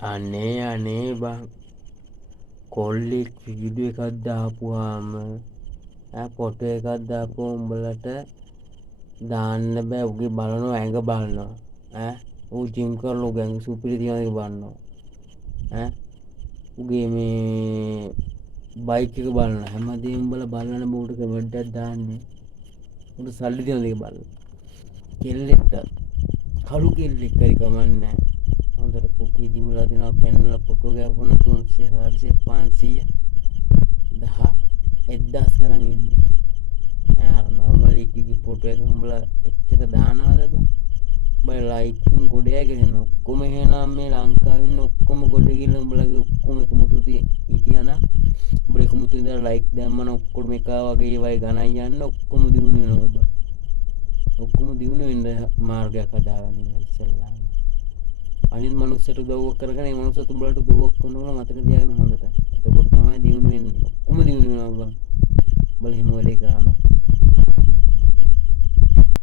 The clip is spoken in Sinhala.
අනේ බං කොල්ලෙක් වීඩියෝ එකක් දාපුවාම ෆොටෝ එකක් දාපුවා උඹලට දාන්න බෑ උගේ බලනවා ඇඟ බලනවා ඌ ජිම් කරලා උගේ ඇඟ සුපිරි තියනවද කියලා බලනවා උගේ මේ බයික් එක බලනවා හැමදේම උඹලා බලන්න බෝඩ් එක කමෙන්ට් එකක් දාන්නේ උඹට සල්ලි තියනවද කියලා බලන්න කෙල්ලෙක්ට කළු කෙල්ලෙක් හරි කමන්නේ හොඳට කුකී දිමුලා දෙනවා පෙන්නලා ෆොටෝ ගෑවුන 300 400 500 1000 ගණන් ඉන්නේ අර නෝමල් එකේ ෆොටෝ එක උඹලා එච්චර දානවද බයි ලයිකින් ගොඩයගෙන ඔක්කොම එහෙනම් මේ ලංකාවේ ඉන්න ඔක්කොම ගොඩ ගිහලා උඹලගේ ඔක්කොම එකමුතු හිටියානම් උඹලා එකමුතු ඉඳලා ලයික් දැම්මම ඔක්කොම එකා වගේ ඒවයි ගණන් යන්න ඔක්කොම දිනු වෙනවා බා ඔක්කොම දිනු වෙන්න මාර්ගයක් හදාගන්න ඉස්සෙල්ලා අනිත් මනුස්සයට උදව්වක් කරගෙන ඒ මනුස්සත් උඹලට උදව්වක් කරනවා මතක තියාගන්න හොඳට එතකොට තමයි දිනු වෙන්නේ ඔක්කොම දිනු වෙනවා බා උඹලා හිම වෙලේ ගන්නවා